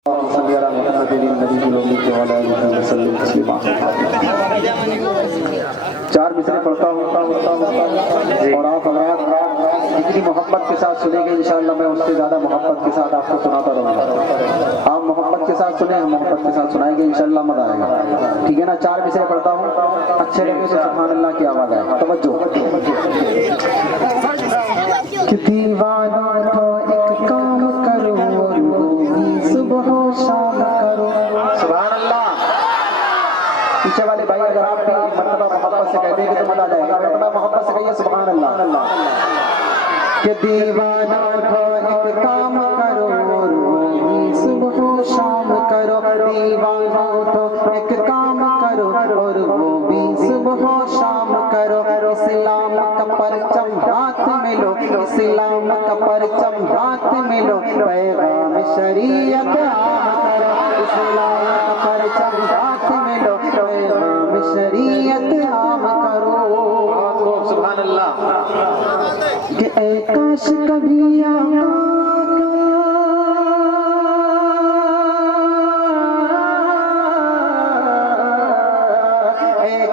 चार मिसरे पढ़ता हूँ और आप जितनी मोहब्बत के साथ सुनेंगे इंशाअल्लाह मैं उससे ज्यादा मोहब्बत के साथ आपको सुनाता रहूँगा। आप मोहब्बत के साथ सुने, हम मोहब्बत के साथ सुनाएंगे, इंशाअल्लाह मजा आएगा। ठीक है ना? चार मिसरे पढ़ता हूँ, अच्छे लगे तो सुभान अल्लाह की आवाज आए। तवज्जो। कि दीवाना को एक काम करो और वो भी सुबह शाम करो। सुभान अल्लाह। पीछे वाले भाई अगर आप भी मर्तबा मोहब्बत से कह देंगे तो मजा आ जाएगा। मर्तबा मोहब्बत से कहिए सुभान अल्लाह। कि दीवाना को एक काम करो और वो भी सुबह शाम करो। दीवाना को एक काम करो और वो भी सुबह शाम करो। इस्लाम का परचम हाथ में लो, इस्लाम का परचम हाथ में लो, पैगाम शरीयत आम करो। इस्लाम का परचम हाथ में लो, पैगाम शरीयत आम करो। सुभान अल्लाह। कि ऐ काश कभी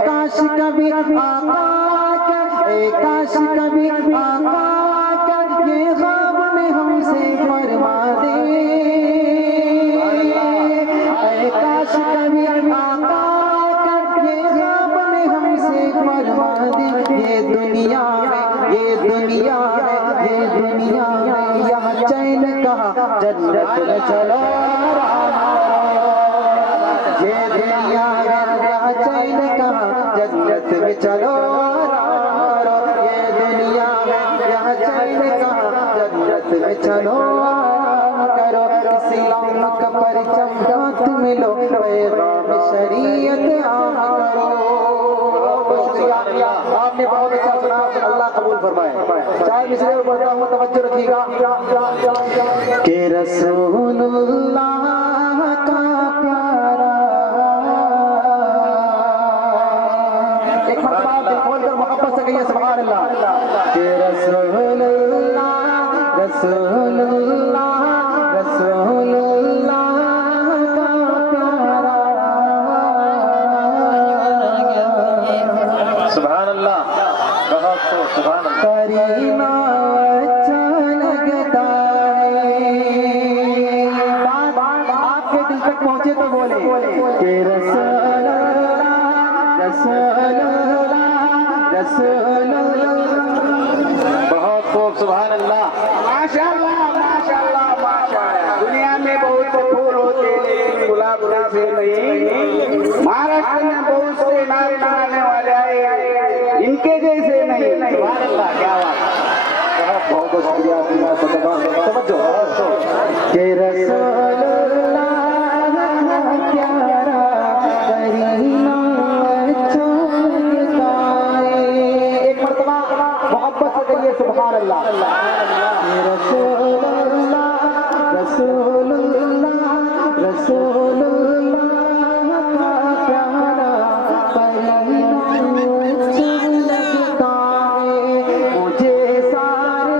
काश कभी काश कभी ये ख्वाब में हमसे फरमा दे। काश कभी ये ख्वाब में हमसे फरमा दे। ये दुनिया है, ये दुनिया है, ये दुनिया है, यहाँ चैन कहाँ जन्नत में चलो। ये दुनिया है, यहाँ चैन कहाँ जन्नत में चलो। ये दुनिया है, यहाँ चैन कहाँ जन्नत में चलो। करो इस्लाम का परचम हाथ में लो, पैगाम शरीयत आम करो। आपने बहुत अच्छा सुना, अल्लाह कबूल फरमाए। चार मिसरे पढ़ता हूँ, तवज्जो रखिएगा। कि रसूलुल्लाह का प्यारा, एक मरतबा आप दिल खोल कर मोहब्बत से कहिए सुभान अल्लाह। कि रसूलुल्लाह रसूलुल्लाह रसूलुल्लाह का प्यारा। सुभान अल्लाह। बहुत खूब, सुभान अल्लाह। करीना अच्छा लगता है, आपके दिल तक पहुंचे तो बोले कि रसूलुल्लाह रसूलुल्लाह रसूलुल्लाह। बहुत खूब, सुभान अल्लाह। माशाअल्लाह माशाअल्लाह माशाअल्लाह। दुनिया में बहुत फूल होते लेकिन गुलाब जैसे नहीं। महाराष्ट्र में बहुत से नारे लगाने वाले आए, इनके जैसे नहीं। सुभान अल्लाह, क्या बात है। बहुत बहुत शुक्रिया। तवज्जो। कि रसूलुल्लाह प्यारा, करीना अच्छा लगता है। एक मरतबा मोहब्बत से कहिए सुभान अल्लाह। कि रसूलुल्लाह रसूलुल्लाह रसूलुल्लाह का प्यारा, करीना अच्छा लगता है। मुझे सारे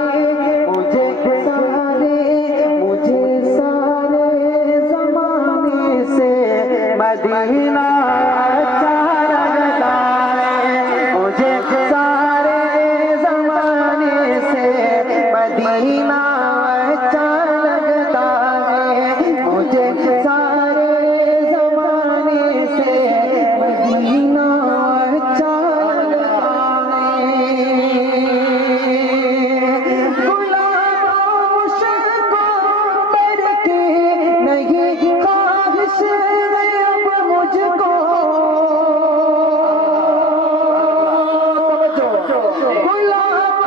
ज़माने से मदीना अच्छा लगता है। मुझे सारे ज़माने से मदीना अच्छा लगता है। मुझे सारे ज़माने से मदीना अच्छा लगता है। गुलाम मुझको करके नहीं ख्वाहिश अब मुझको। गुलाम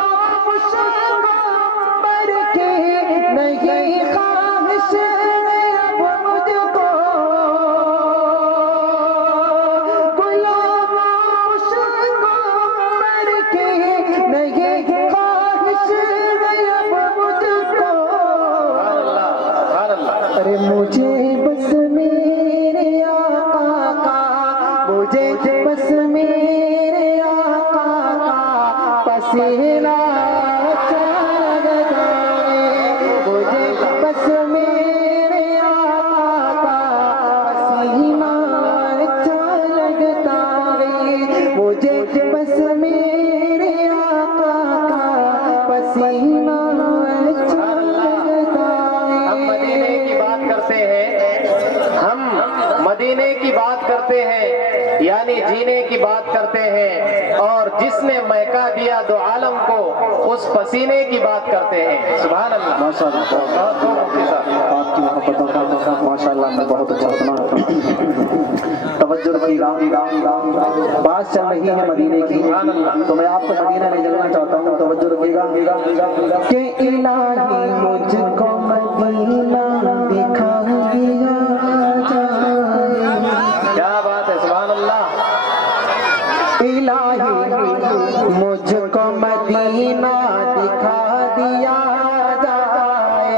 मुझको करके नहीं ख्वाहिश अब मुझको। गुलाम मुझको करके नहीं ख्वाहिश अब मुझको। अरे मुझे बस मेरे आका का, मुझे बस मेरे आका का पसीना अच्छा लगता है। मुझे बस मेरे आका करते हैं, और जिसने महका दिया दो आलम को उस पसीने की बात करते हैं। सुभान अल्लाह। माशाअल्लाह, आपकी मोहब्बतों का माशाअल्लाह मैं बहुत अच्छा सुना। तवज्जो रखिएगा, बात चल रही है मदीने की, तो मैं आपको मदीना ले जाना चाहता हूँ। तवज्जो रखिएगा कि इलाही मुझको मदीना दिखा दिया जाए। क्या बात है, सुभान अल्लाह। इलाही मुझको मदीना दिखा दिया जाए,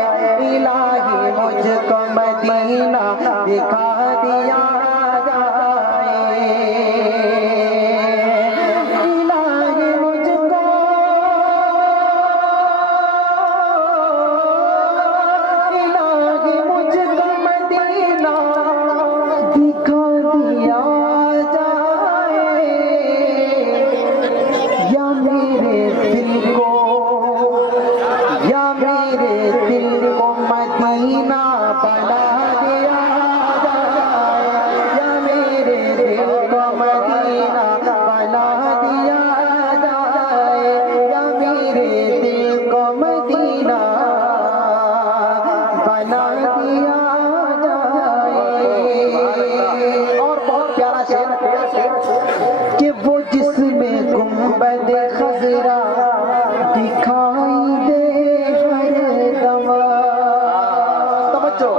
इलाही मुझको मदीना दिखा दिया जाए, इलाही मुझको, इलाही मुझको मदीना दिखा दिया जाए, या मेरे दिल को, या मेरे दिल को मदीना बना दिया जाए, या मेरे दिल को मदीना बना दिया जाए, या मेरे दिल को मदीना बना दिया जाए। और बहुत प्यारा शेर कि वो जिसमें गुंबद खजरा दिखाई दे हर दम। तवज्जो,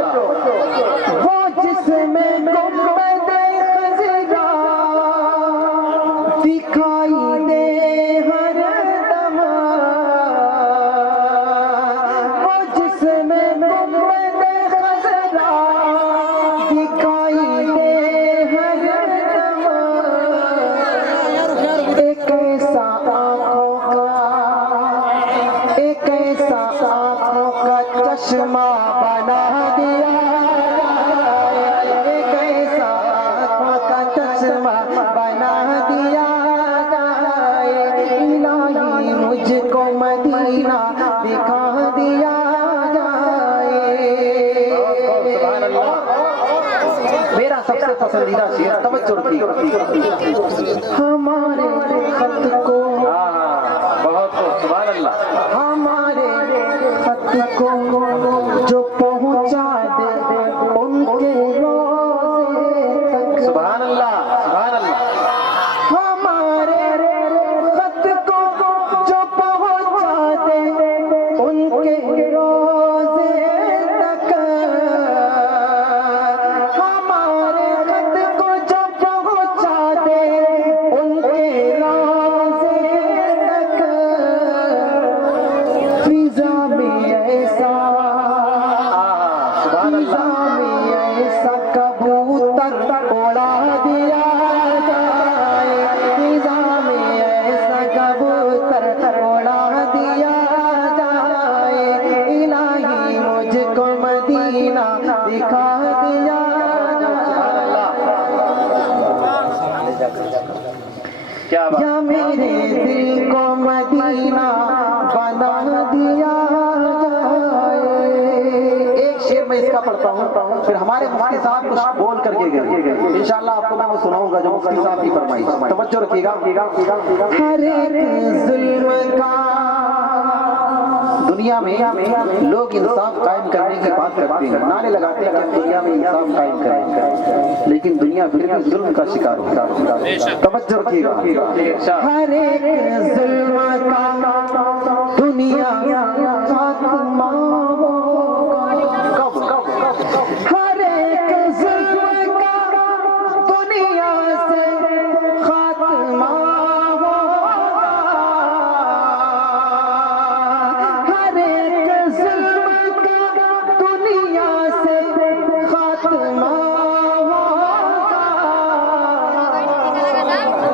वो जिसमें गुंबद खजरा दिखाई दे हर दम, वो जिसमें गुंबद खजरा दिखाई दे हर दम, एक ऐसा आँखों का, एक ऐसा आँखों का चश्मा बना दिया जाए, एक ऐसा आँखों का चश्मा बना दिया जाए, इलाही मुझको मदीना दिखा दिया जाए। सुभान अल्लाह। मेरा सबसे पसंदीदा शेर, तवज्जो रखिए, हमारे खत को, बहुत खूब, सुभान अल्लाह। हमारे खत को जो पहुंचा दे उनके रोज़े तक, सुभान अल्लाह, सुभान अल्लाह। हमारे खत को जो पहुंचा दे उनके रोज़े तक, हमारे खत को जो पहुंचा दे उनके रोज़े तक, फिजा में ऐसा, फिजा में ऐसा कबूतर उड़ा दिया जाए, फिजा में ऐसा कबूतर उड़ा दिया जाए, इलाही मुझको मदीना दिखा दिया जाए, क्या बात। या मेरे दिल को मदीना बना दिया जाए। एक शेर मैं इसका पढ़ता हूँ, फिर हमारे मुफ्ती साहब कुछ बोल करके गए, इंशाअल्लाह आपको मैं वो सुनाऊंगा जो मुफ्ती साहब की फरमाइश। तवज्जो रखिएगा, हर एक जुल्म का, दुनिया में लोग इंसाफ कायम करने की बात करते हैं, नारे लगाते हैं कि दुनिया में इंसाफ कायम करें, लेकिन दुनिया फिर भी जुल्म का शिकार होता है। तवज्जो रखिएगा, हर एक जुल्म का दुनिया खात्मा होगा, कब, हर एक जुल्म का दुनिया से खात्मा होगा, हर एक जुल्म का दुनिया से खात्मा होगा,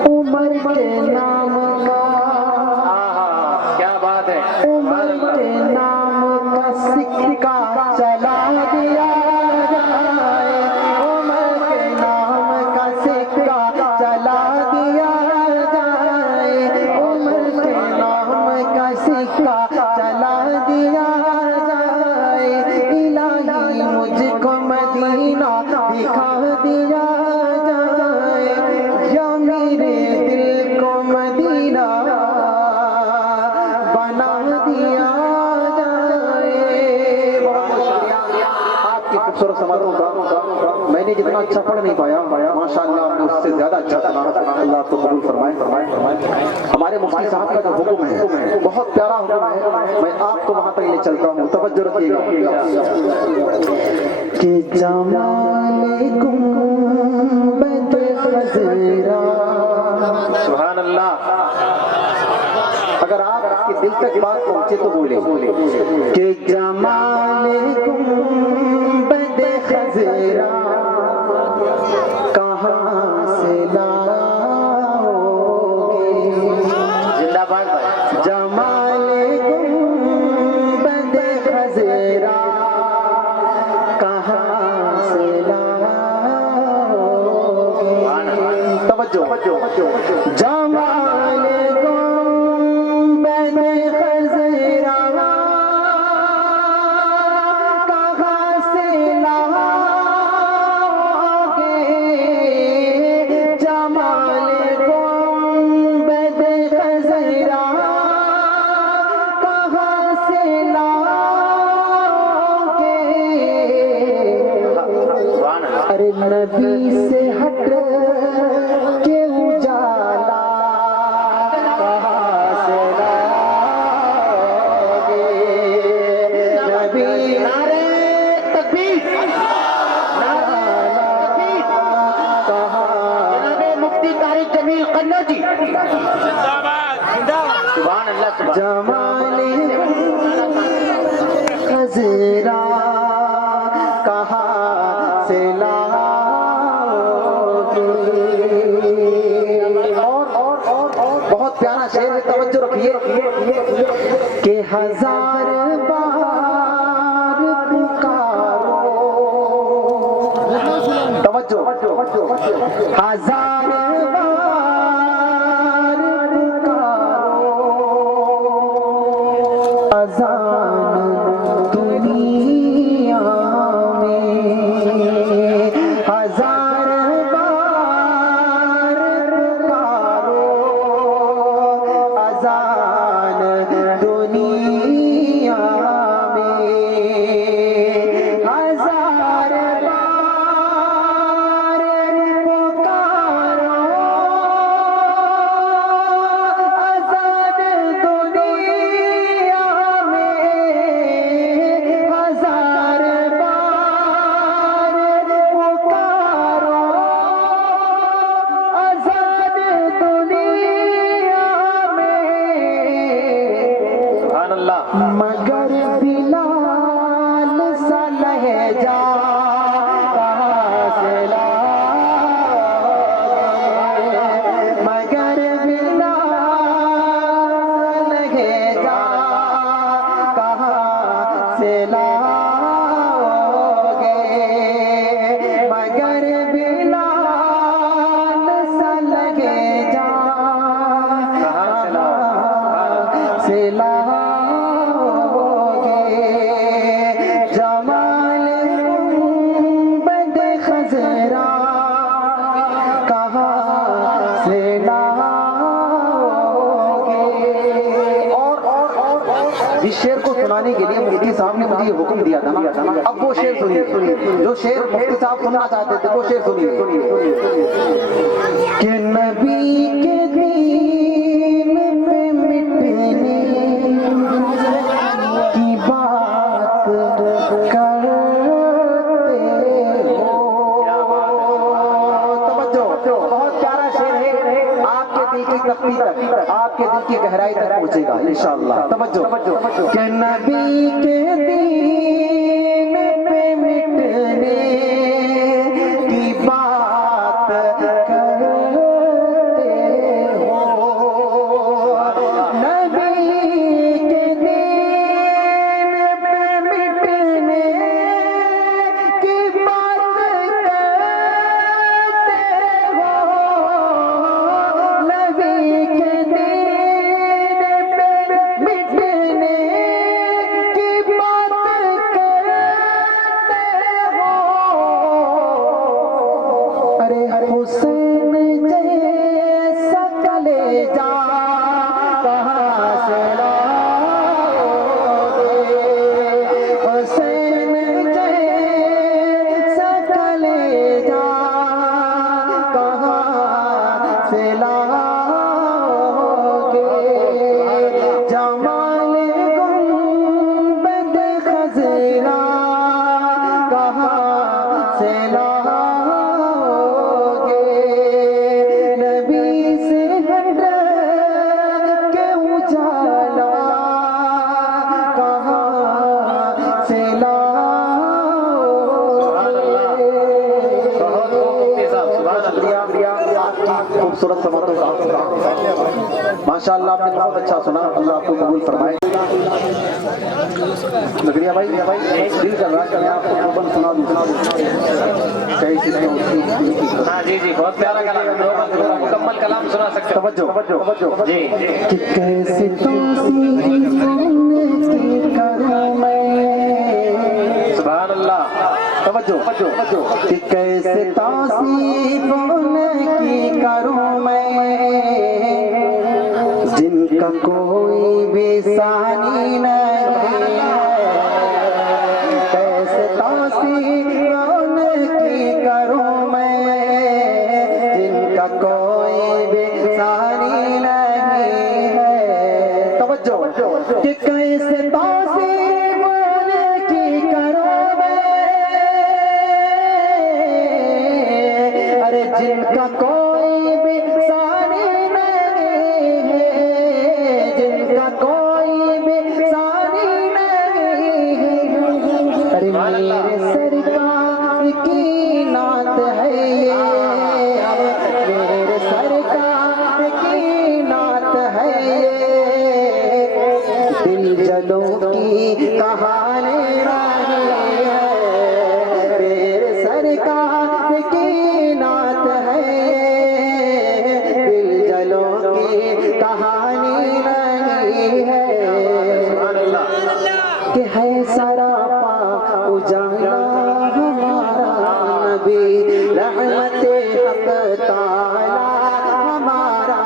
उमर के नाम का, क्या बात है, उमर के नाम का सिक्का चला दिया जाए, उमर के नाम का सिक्का चला दिया जाए, उमर के नाम का सिक्का चला दिया जाए, इलाही मुझको मदीना दिखा दिया जाए, या मेरे दिल जितना अच्छा पढ़ नहीं पाया माशाअल्लाह आपने उससे ज्यादा अच्छा पढ़ा। अल्लाह आपको कबूल फरमाए। हमारे मुफ्ती साहब का जो हुक्म है बहुत प्यारा हुक्म है, मैं आपको वहां तक ले चलता हूँ, तवज्जो रखिएगा कि जमाले गुंबद खज़रा। सुभान अल्लाह। अगर आपके दिल तक बात पहुंचे तो बोले कि जमाले गुंबद खज़रा कहाँ से लाओगे। जिंदाबाद भाई। जमाले गुंबद खज़रा कहाँ से लाओगे। तवज्जो। जमाले गुंबद खज़रा कहाँ से लाओगे। जमाले गुंबद खज़रा कहाँ से लाओगे। सुभान अल्लाह। अरे नबी से हट के उजाला कहाँ से लाओगे। नबी नारे तकबीर। जनाबे मुफ्ती तारिक जमील कन्नौजी। सुभान अल्लाह। सुभान। जमाले खज़रा कहाँ से लाओगे। और बहुत प्यारा शेर है, तवज्जो रखिए कि हजार बार पुकारो। तवज्जो। हजार बार पुकारो अज़ान दुनिया में। हजार बार पुकारो अज़ान दुनिया में। हजार बार पुकारो अज़ान दुनिया में। हजार बार पुकारो अज़ान दुनिया में। सुभान अल्लाह। मगर बिलाल सा लहजा कहाँ से लाओगे। मगर बिलाल लहजा कहाँ से लाओगे। मगर बिलाल सा लहजा कहाँ से से लाओगे। जमाले गुंबद खज़रा कहाँ से लाओगे। और इस शेर को सुनाने के लिए मुफ्ती साहब ने मुझे ये हुक्म दिया था ना, अब वो शेर सुनिए। जो शेर मुफ्ती साहब सुनना चाहते थे वो शेर सुनिए कि नबी के दीन पे मिटने की बात करते हो। तवज्जो। बहुत प्यारा शेर है, आपके दिल की तख्ती तक, आपके दिल की गहराई तक पहुंचेगा इंशाअल्लाह। तवज्जो कि नबी के दीन पे मिटने की बात करते हो। नबी के दीन पे मिटने की बात करते हो। नबी के दीन पे मिटने की बात करते हो। अरे हुसैन जैसा कलेजा कहाँ से लाओगे। हुसैन जैसा कलेजा माशाअल्लाह आपने बहुत अच्छा सुना, अल्लाह आपको कबूल फरमाए। नगरिया भाई दिल कर रहा है कि मैं आपको नोबल सुना दूं। कैसी नहीं होती। हाँ जी जी, बहुत प्यारा कलाम, पूरा मुकम्मल कलाम सुना सकते हो। तवज्जो जी कि कैसे करूं मैं, सुभान अल्लाह। तवज्जो कि कैसे तौसीफ की करूं मैं, जिनका कोई भी सानी नहीं है। कैसे तौसीफ की करूं मैं, जिनका कोई भी सानी नहीं है। तवज्जो कि कैसे तौसीफ की करूं मैं, अरे जिनका कोई भी सानी नहीं है, जिनका कोई भी सानी नहीं है। अरे मेरे सरकार की नात है ये, मेरे सरकार की नात है ये, दिल जलों की कहानी नहीं है। मेरे सरकार की नात है ये, दिल जलों की कहानी नहीं है। कि है सरापा उजाला हमारा नबी, रहमते हक ताला हमारा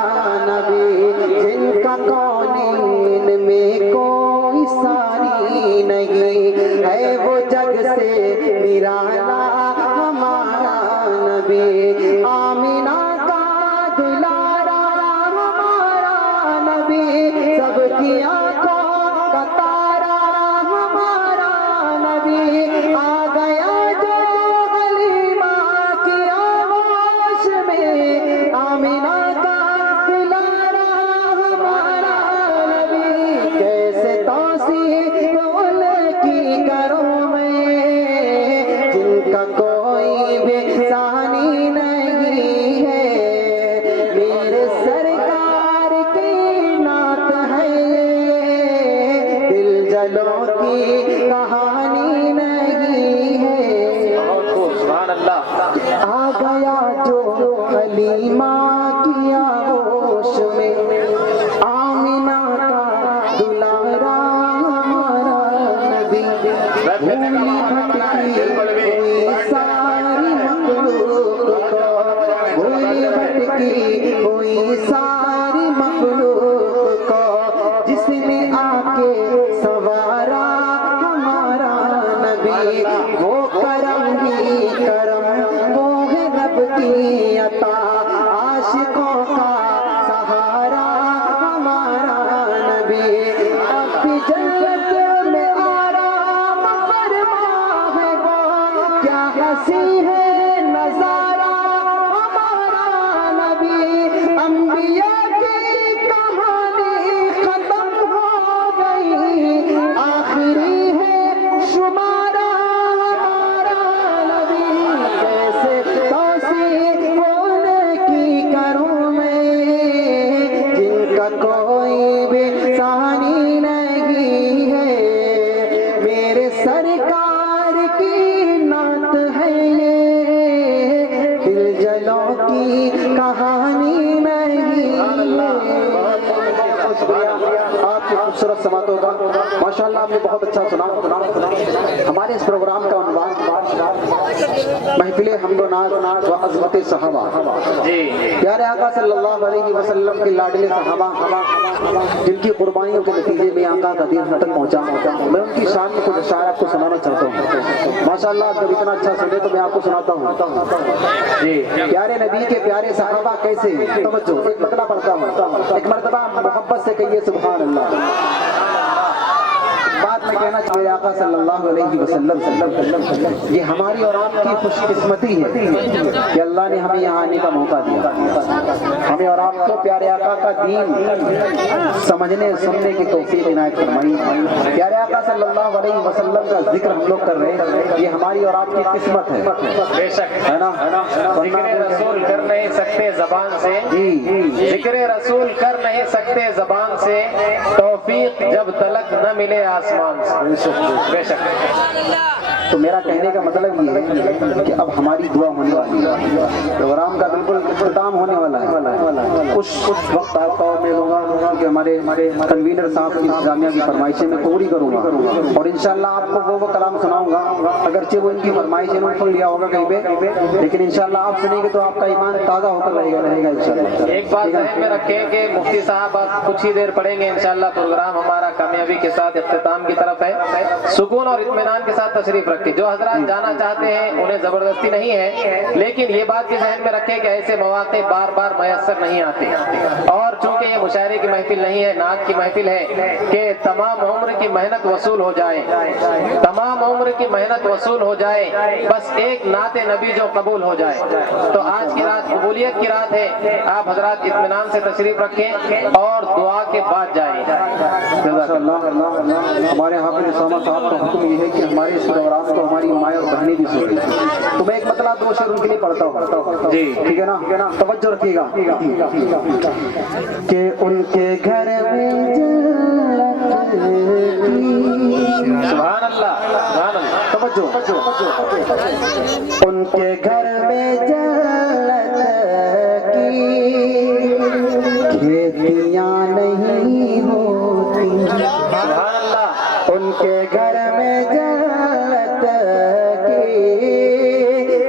नबी, जिनका कौनीन में कोई सानी नहीं है, वो जग से निराला हमारा नबी। आमिना का दुलारा हमारा नबी, सबकी आंखों का तारा हमारा नबी। आ गया जो हलीमा की आगोश में, आमिना का दुलारा हमारा नबी। कैसे तौसीफ की करूं मैं, जिनका कोई भी सानी नहीं है। मेरे सरकार की नात है ये, दिल जलों की कहानी नहीं है। सुभान अल्लाह। आ गया जो हलीमा की आगोश में, आमिना का दुलारा हमारा नबी। भूली भटकी हुई सारी मखलूक को, भूली भटकी हुई सारी मखलूक को, जिसने आके सवारा हमारा नबी। वो करम ही करम, वो है रब की अता, आशिकों का सहारा हमारा नबी। अब भी जन्नत में आराम फरमा है वो, क्या हंसी है नजारा हमारा नबी। अंबिया की कहानी खत्म हो गई, आखिरी है शुमारा हमारा नबी। कैसे तौसीफ की करूं मैं, जिनका कोई भी सानी नहीं है। मेरे सरकार की नात है ये, दिल जलों की कहानी नहीं है। आपकी खूबसूरत समातों का माशाअल्लाह आपने बहुत अच्छा सुना। हमारे इस प्रोग्राम का उन्वान महफिल हमदो नाज व अज़मत सहाबा। जी प्यारे आका सल्लल्लाहु अलैहि वसल्लम के लाडले सहाबा, जिनकी कुर्बानियों के नतीजे में आका का दीन हम तक पहुंचा, मैं उनकी शान में कुछ अशार आपको सुनाना चाहता हूँ। माशाअल्लाह आप जब इतना अच्छा सुने तो मैं आपको सुनाता हूँ। जी प्यारे नबी के प्यारे सहाबा कैसे, तवज्जो एक मतला पढ़ता हूँ, एक मर्तबा मोहब्बत से कहिए सुभान अल्लाह। बात मैं से कहना चाहिए आका सल्लल्लाहु अलैहि वसल्लम, ये हमारी और आपकी खुशकिस्मती है कि अल्लाह ने हमें यहाँ आने का मौका दिया, हमें और आपको प्यारे आका का दीन समझने सुनने की तौफीक इनायत फरमाई। प्यारे आका सल्लल्लाहु अलैहि वसल्लम का जिक्र हम लोग कर रहे हैं, ये हमारी और आपकी किस्मत है। बेशक है ना? जिक्र रसूल कर नहीं सकते जबान से, जिक्र रसूल कर नहीं सकते जबान से, तौफीक जब तलक न मिले आसमान से। बेशक। तो मेरा कहने का मतलब ये है कि अब हमारी दुआ होने वाली है, प्रोग्राम का बिल्कुल इख्तिताम होने वाला है। कुछ वक्त आपका मैं लूँगा कि हमारे कन्वीनर साहब की जामिया की फरमाइशें मैं पूरी करूँगा और इंशाल्लाह आपको वो कलाम सुनाऊंगा। अगरचे वो इनकी फरमाइशें उन्होंने सुन लिया होगा कहीं पे, लेकिन इंशाल्लाह आप सुनेंगे तो आपका ईमान ताज़ा होकर रहेगा इंशाल्लाह। एक बात ज़हन में रखें कि मुफ्ती साहब आप कुछ ही देर पढ़ेंगे, इंशाल्लाह प्रोग्राम हमारा कामयाबी के साथ इख्तिताम की तरफ है। सुकून और इत्मीनान के साथ तशरीफ रखें। जो हजरात जाना चाहते हैं उन्हें जबरदस्ती नहीं है, लेकिन ये बात भी ज़हन में रखें कि ऐसे मौके बार बार मयसर नहीं आते, और चूंकि ये मुशायरे की महफिल नहीं है, नात की महफिल है कि तमाम उम्र की मेहनत वसूल हो जाए, तमाम उम्र की मेहनत वसूल हो जाए, बस एक नाते नबी जो कबूल हो जाए। तो आज की रात कबूलियत की रात है। आप हजरात इत्मीनान से तशरीफ रखें और दुआ के बाद जाएं। हमारे हाफिज उसामा साहब का हुक्म ये है कि हमारे इस प्रोग्राम को हमारी माएँ और बहनें भी सुने, तो मैं एक मतलब दो शेर उनके लिए पढ़ता हूँ जी, ठीक है ना? तवज्जो रखिएगा कि उनके घर में सुभान अल्लाह, सुभान अल्लाह। तवज्जो, उनके घर में जन्नत की खेतियाँ नहीं होती, सुभान अल्लाह। उनके घर में जन्नत की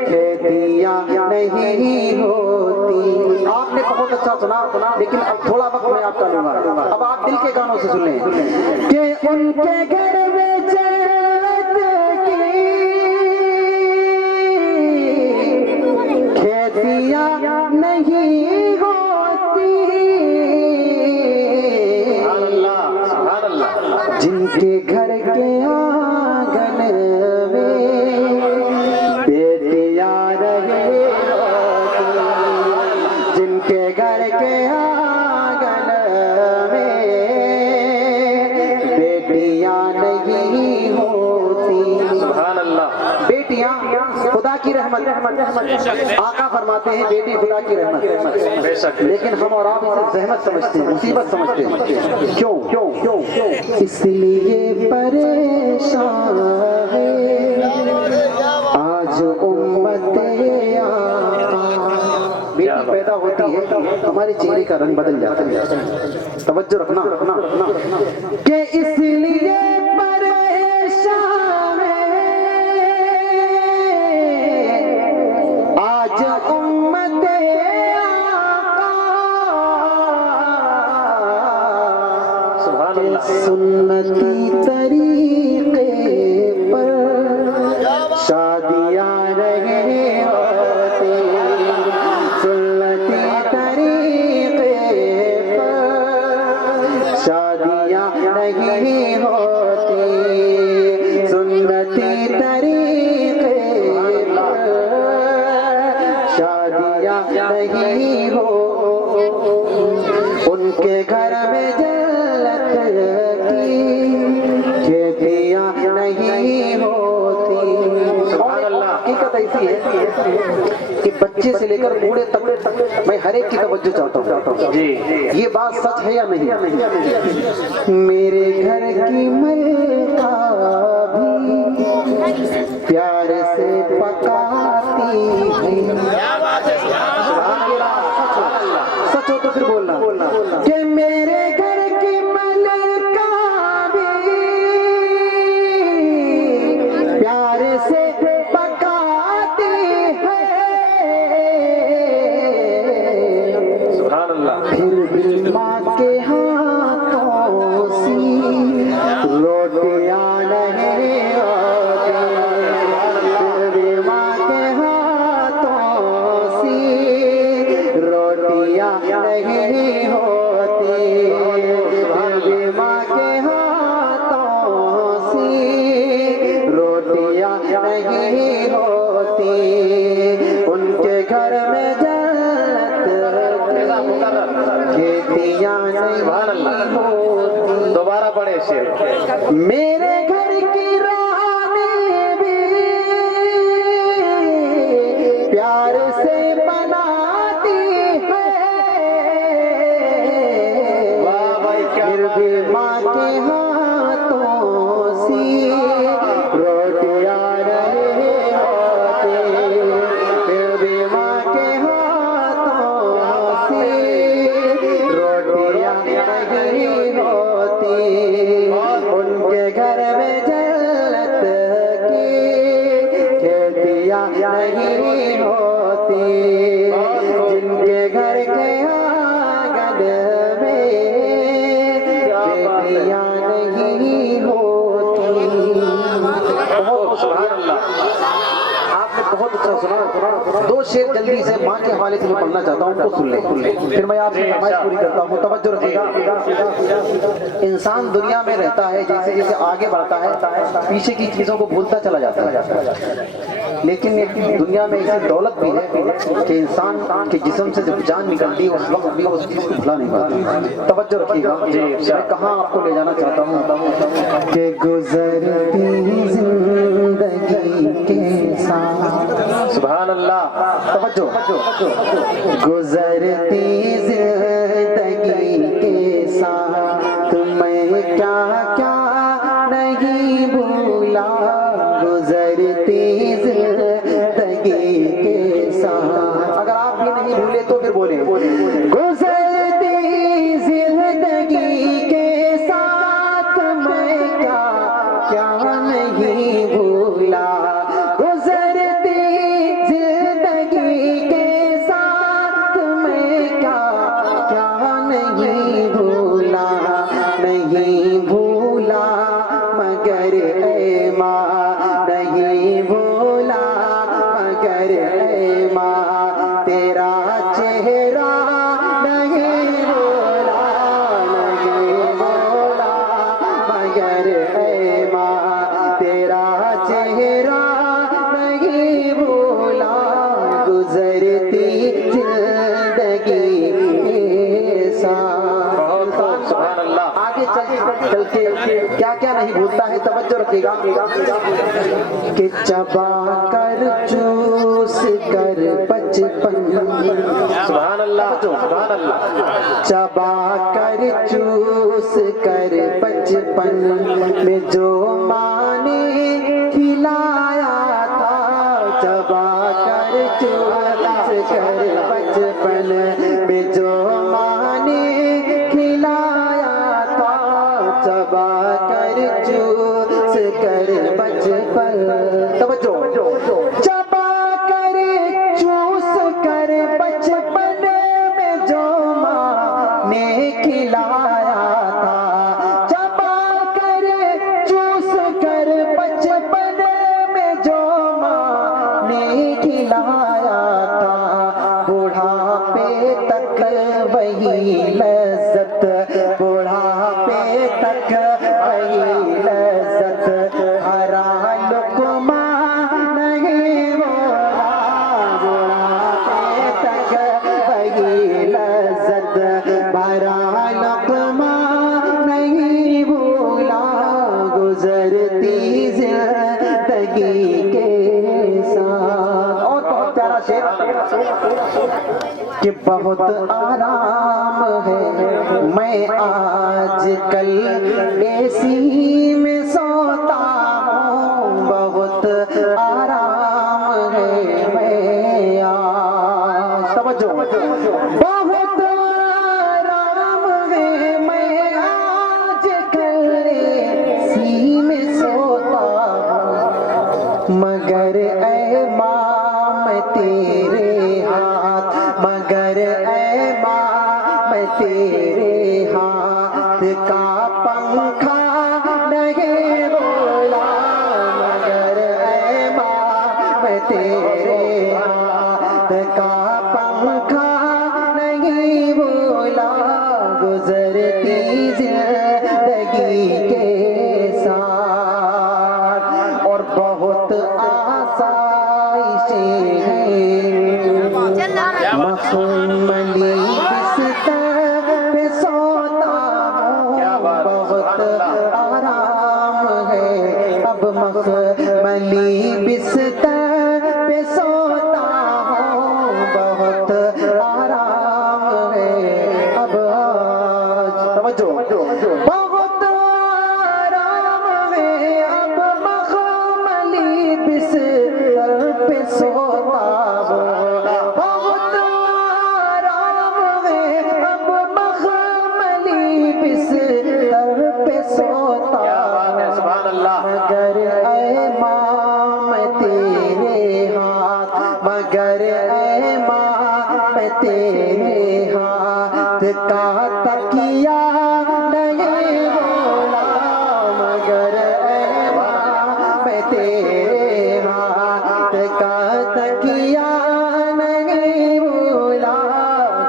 खेतियाँ नहीं होती। आपने बहुत अच्छा सुना, लेकिन अब थोड़ा वक्त मैं आपका लूंगा, अब आप दिल के गानों से सुन लें कि उनके घर में जन्नत की खेतियाँ नहीं होती, जिनके घर के आंगन में बेटियां रहे होती, जिनके घर के आंगन में बेटियां नहीं होती। सुभान अल्लाह। बेटियां खुदा की रहमत, आका फरमाते हैं बेटी खुदा की रहमत, लेकिन हम और आप इसे जहमत समझते हैं, मुसीबत समझते हैं। क्यों क्यों क्यों? इसलिए परेशान है आज उम्मते आका। बेटी पैदा होती है हमारे चेहरे का रंग बदल जाता है। तवज्जो रखना कि इसलिए परेशान आज उम्मते आका, सुभान अल्लाह। सुन्नती तरीके पर शादियाँ नहीं होती, सुन्नती तरीके पर शादियाँ नहीं होती, सुन्नती तरीके पर शादियाँ नहीं हो। उनके घर में जन्नत की खेतियाँ नहीं होती। हकीकत ऐसी है कि बच्चे से लेकर बूढ़े तक मैं हर एक की तवज्जो चाहता हूँ जी। ये बात सच है या नहीं? मेरे घर की मलका भी प्यार से पकाती है, सच हो तो फिर बोलना कि मेरे घर की मलका भी प्यार से पकाती है, सुभान अल्लाह। फिर भी माँ के हाथों सी रोटियाँ नहीं होती, फिर भी माँ के हाथों सी रोटियाँ नहीं होती, सुभान अल्लाह। दोबारा पढ़े शेर। मेरे घर की रानी भी प्यार से बनाती है, वाह भाई क्या फिर भी माँ के हाथों सी रोटियां नहीं होती, फिर भी माँ के हाथों सी रोटियां नहीं होती। उनके घर में जन्नत की खेतियां नहीं होती, जिनके घर के आंगन में बेटियां नहीं होती। सुभान अल्लाह। आपने बहुत अच्छा सुना। दो शेर जल्दी से माँ के हवाले से मैं पढ़ना चाहता हूँ, उनको सुन ले, फिर मैं आपकी फरमाइश पूरी करता हूँ। तवज्जो रखिएगा। इंसान दुनिया में रहता है, जैसे जैसे आगे बढ़ता है पीछे की चीजों को भूलता चला जाता है, लेकिन एक दुनिया में ऐसी दौलत भी है कि इंसान के जिस्म से जब जान निकलती है उस वक्त भी उस चीज को भुला नहीं पाता। तवज्जो रखिएगा। मैं कहाँ आपको ले जाना चाहता हूँ कि गुजरती जिंदगी के साथ, सुभान अल्लाह। तवज्जो, गुजरती जिंदगी के साथ मैं क्या क्या नहीं भूला, गुजरती जिंदगी के साथ। अगर आप भी नहीं भूले तो फिर बोले, गुजरती जिंदगी के साथ मैं क्या क्या नहीं भूला, गुजरती जिंदगी के साथ मैं क्या क्या नहीं भूला, नहीं भूला मगर ऐ माँ, नहीं भूला मगर ऐ माँ, तेरा चेहरा नहीं भूला, नहीं भूला मगर ऐ माँ, तेरा चेहरा नहीं भूला, गुजरती जिंदगी के साथ। सुभान अल्लाह। आगे चल के क्या क्या नहीं भूलता है, तवज्जो रखिएगा। कि चबा कर चूस कर बचपन, सुभान अल्लाह। सुभान अल्लाह। चबा कर चूस कर बचपन में जो माँ ने खिलाया था, चबा कर चूस कर बचपन में जो माँ ने खिलाया था, चबा कर चूस कर बचपन, तवज्जो, चबा कर चूस कर बचपन में जो माँ ने खिलाया था, चबा कर चूस कर बचपन में जो माँ ने खिलाया था, बुढ़ापे तक वही लज्जत, बुढ़ापे तक वही लज्जत, हरा लुक़मा नहीं बोला, बुढ़ापे तक वही लज्जत, हरा लुक़मा नहीं भूला, गुजरती जिंदगी के साथ। और बहुत प्यारा शेर कि बहुत आराम है मैं आजकल एसी में सोता हूँ, बहुत आराम है मैं आज, तवज्जो, बहुत आराम है मैं आजकल एसी में सोता हूँ, मगर ऐ माँ मैं तेरे हाथ, मगर ऐ माँ मैं तेरे हाथ का पंखा नहीं बोला, मगर ऐ माँ मैं तेरे हाथ का पंखा नहीं बोला, गुजरती जिंदगी के साथ। और बहुत आसाइशें हैं, मासूम मली बिस्तर पे सोता तकिया नहीं बोला मगर ऐ माँ मैं तेरे हाथ का तकिया नहीं बोला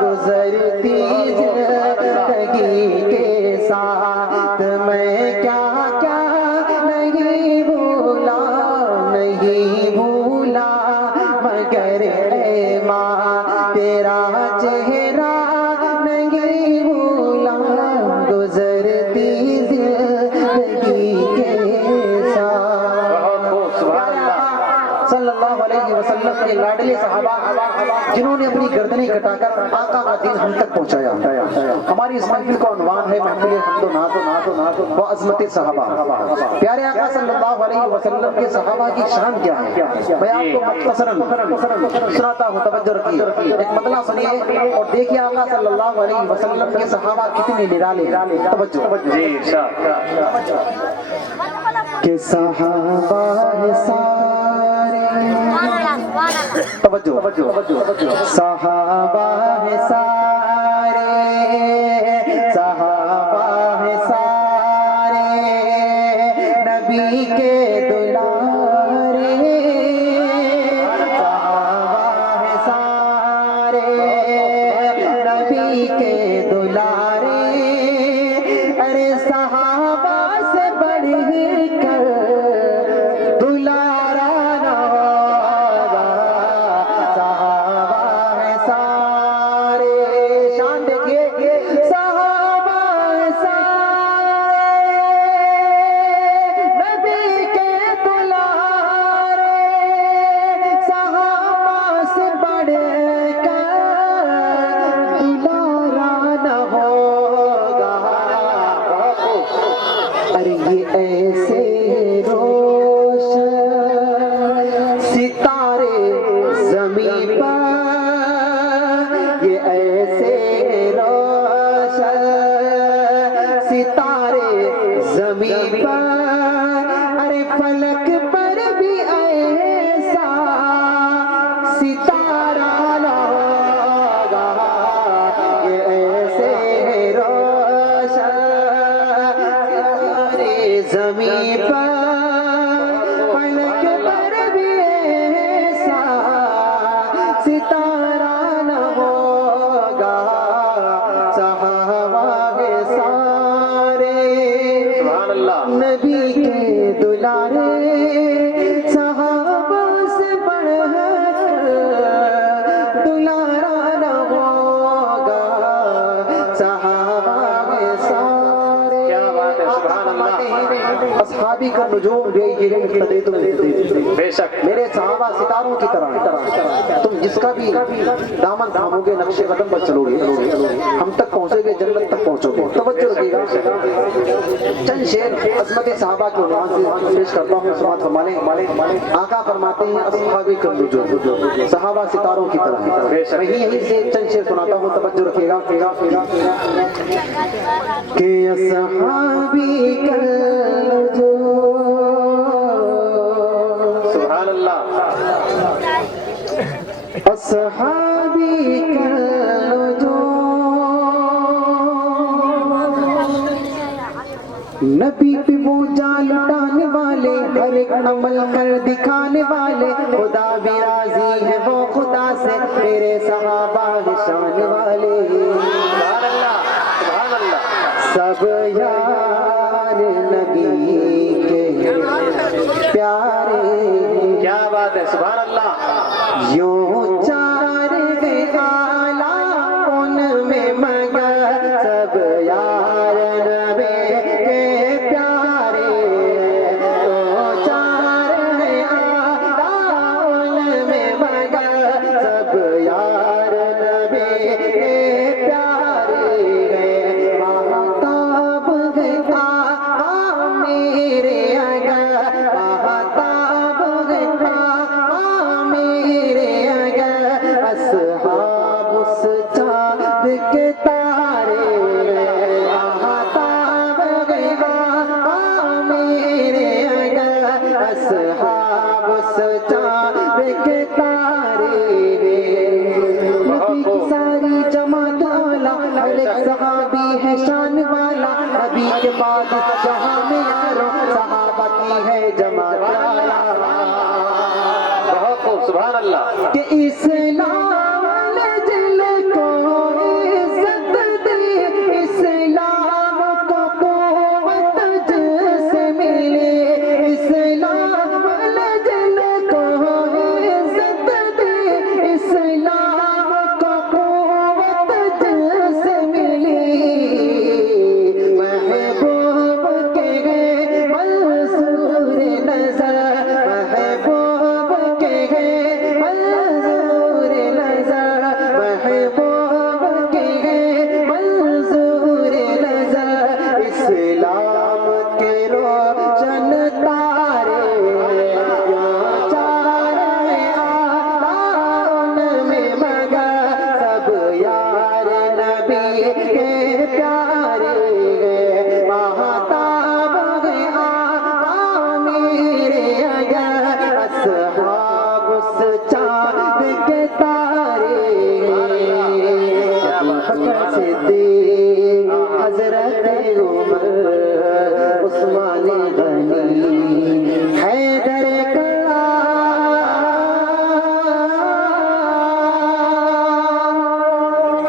गुजरती जिंदगी के साथ मैं क्या क्या नहीं भूला मगर ऐ माँ तेरा चेहरा नहीं भूला गुजरती जिंदगी के साथ। सल्लल्लाहु अलैहि वसल्लम के लाडले सहाबा जिन्होंने अपनी गर्दनें कटाकर आका का दिन हम तक पहुंचाया। हमारी इस महफिल का उन्वान है महफिल हमदो नातो व अज़मत सहाबा। प्यारे आका सल्लल्लाहु अलैहि वसल्लम के सहाबा की शान क्या है मैं आपको मुख्तसरन सुनाता हूं, तवज्जो रखिए। एक मतला सुनिए और देखिए आका सल्लल्लाहु अलैहि वसल्लम के सहाबा कितने निराले। तवज्जो जी के सहाबा तवज्जो सहाबा है सारे नबी के दुलारे सहाबा है सारे नबी के दुलारे अरे सहाबा से बढ़कर दुलारा ना ऐसे रोशन सितारे ज़मीं पर ये ऐसे रोशन सितारे ज़मीं पर अरे फलक पर भी ऐसा सितारा ना होगा ये ऐसे रोशन ज़मीं पर फलक पर भी ऐसा सितारा न होगा सहाबा के सारे नबी के दुलारे सहाबा से बढ़कर दुलारा न होगा सहाबा के सारे। क्या बात है, सुभान अल्लाह। असहाबी का नुजूम बेशक मेरे सहाबा सितारों की तरह तुम जिसका भी दामन थामोगे नक्शे कदम पर चलोगे हम तक पहुंचोगे जन्नत तक पहुंचोगे। तवज्जो रखिएगा चंद शेर अज़मत सहाबा के उन्वान से पेश करता हूं। समात फरमाने आका फरमाते हैं असहाबी का नुजूम सहाबा सितारों की तरह। यहीं से चंद शेर सुनाता हूं, तवज्जो रखिएगा कि असहाबी का सुभान अल्लाह असहाबी नबी पे वो जान लुटाने वाले हर एक अमल कर दिखाने वाले खुदा भी राजी है वो खुदा से मेरे सहाबा शान वाले। सुभान अल्लाह सुभान अल्लाह। सब यार नबी के प्यारे। क्या बात है, सुभान अल्लाह। यूं चार आला उनमें मगर सब यार नबी के प्यारे। तो चार आला उनमें मगर सब यार नबी के प्यारे गए महताब गए मेरे अगर महताब बाद जहां में यारो सहाबा की है जमा प्यारा। बहुत खूब, सुभान अल्लाह। कि इस्लाम ने दिल को इज्जत दी, इस्लाम को कुव्वत जिससे मिली, इस्लाम ने दिल को इज्जत दी, इस्लाम को कुव्वत जिससे मिली। महबूब के गए मंसूर नजर, महबूब के गए मंसूर नजर, महबूब के गए मंसूर नजर। इस्लाम के रोशन तारे यहाँ चारे आलाम में मगर सब यार नबी के प्यारे गए। महताब गया मेरे अगर असहाब उस चाँद के तारे सिद्दीक हजरत उमर उस्मान गनी हैदर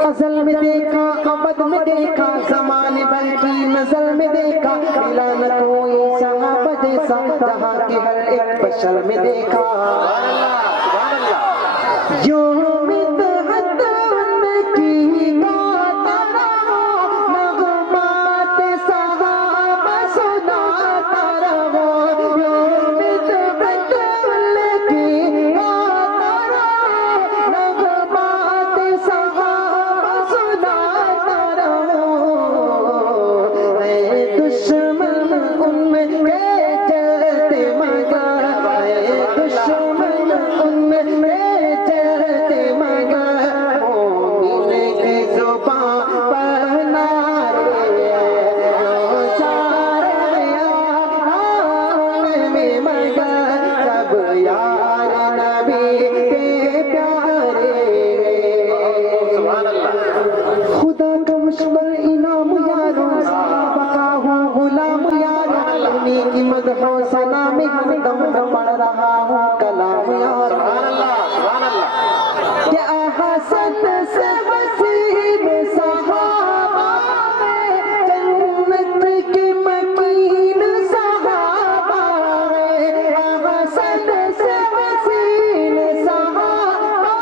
अज़ल में देखा अबद में देखा ज़माने भर की नज़र में देखा, मिला न कोई सहाबा जैसा जहाँ के हर एक बशर में देखा। जो मिदहत उनकी गाता रहो, नग़मात सहाबा सुनाता रहो। जो मिदहत उनकी गाता रहो, नग़मात सहाबा सुनाता रहो। ऐ दुश्मन उनके जलते मगर, ऐ दुश्मन उनके जलते मगर, मोमिन की ज़ुबान पर नारे चारे आलम में मगर सब यार नबी के प्यारे। सुभान अल्लाह। खुदा का मुश्किल इनाम यारो, सहाबा का हूँ गुलाम यारो, उन्हीं की मदहो सना में हरदम पढ़ रहा हूँ कलाम यारो। सुभान अल्लाह, सुभान अल्लाह। क्या हसन से वसीम सहाबा में जन्नत की मकीन सहाबा है। हसन से वसीम सहाबा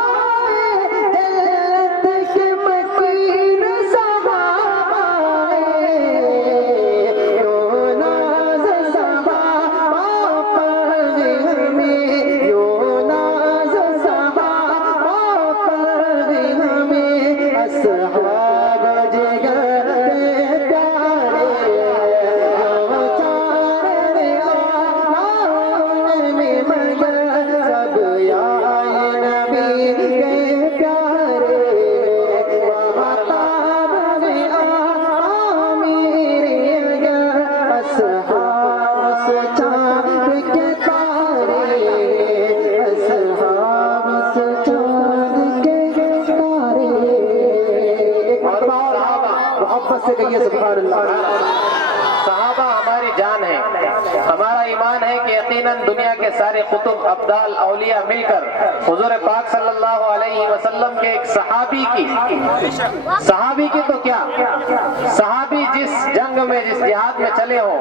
में जन्नत की मकीन सहाबा है। यो नाज़ सहाबा पर हमें, यो नाज़ सहाबा पर हमें, असहाब जिगर के प्यारे यो चारे आलम में मगर सब यार नबी के प्यारे। महताब गया मेरे अगर असहाब से चाँद के तारे, असहाब से चाँद के तारे। एक मरतबा और मोहब्बत से कहिए सुभान अल्लाह। सहाबा हमारी जान है, हमारा ईमान है कि यकीनन दुनिया के सारे कुतुब अब्दाल औलिया मिलकर हुजूर पाक सल्लल्लाहु अलैहि वसल्लम के एक सहाबी की तो क्या, सहाबी जिस जंग में जिस जिहाद में चले हो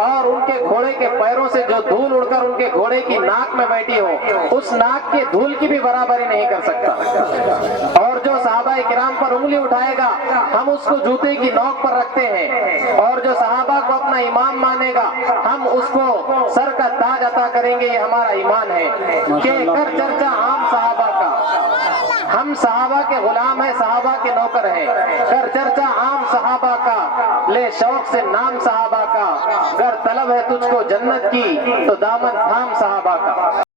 और उनके घोड़े के पैरों से जो धूल उड़कर उनके घोड़े की नाक में बैठी हो, उस नाक के धूल की भी बराबरी नहीं कर सकता। और जो सहाबा किराम पर उंगली उठाएगा हम उसको जूते की नोक पर रखते हैं, और जो सहाबा को अपना इमाम मानेगा हम उसको सर का ताज अता करेंगे। ये हमारा ईमान है कि कर चर्चा आम सहाबा का, हम सहाबा के गुलाम है, सहाबा के नौकर हैं। कर चर्चा आम सहाबा का, ले शौक से नाम सहाबा का, अगर तलब है तुझको जन्नत की तो दामन थाम सहाबा का।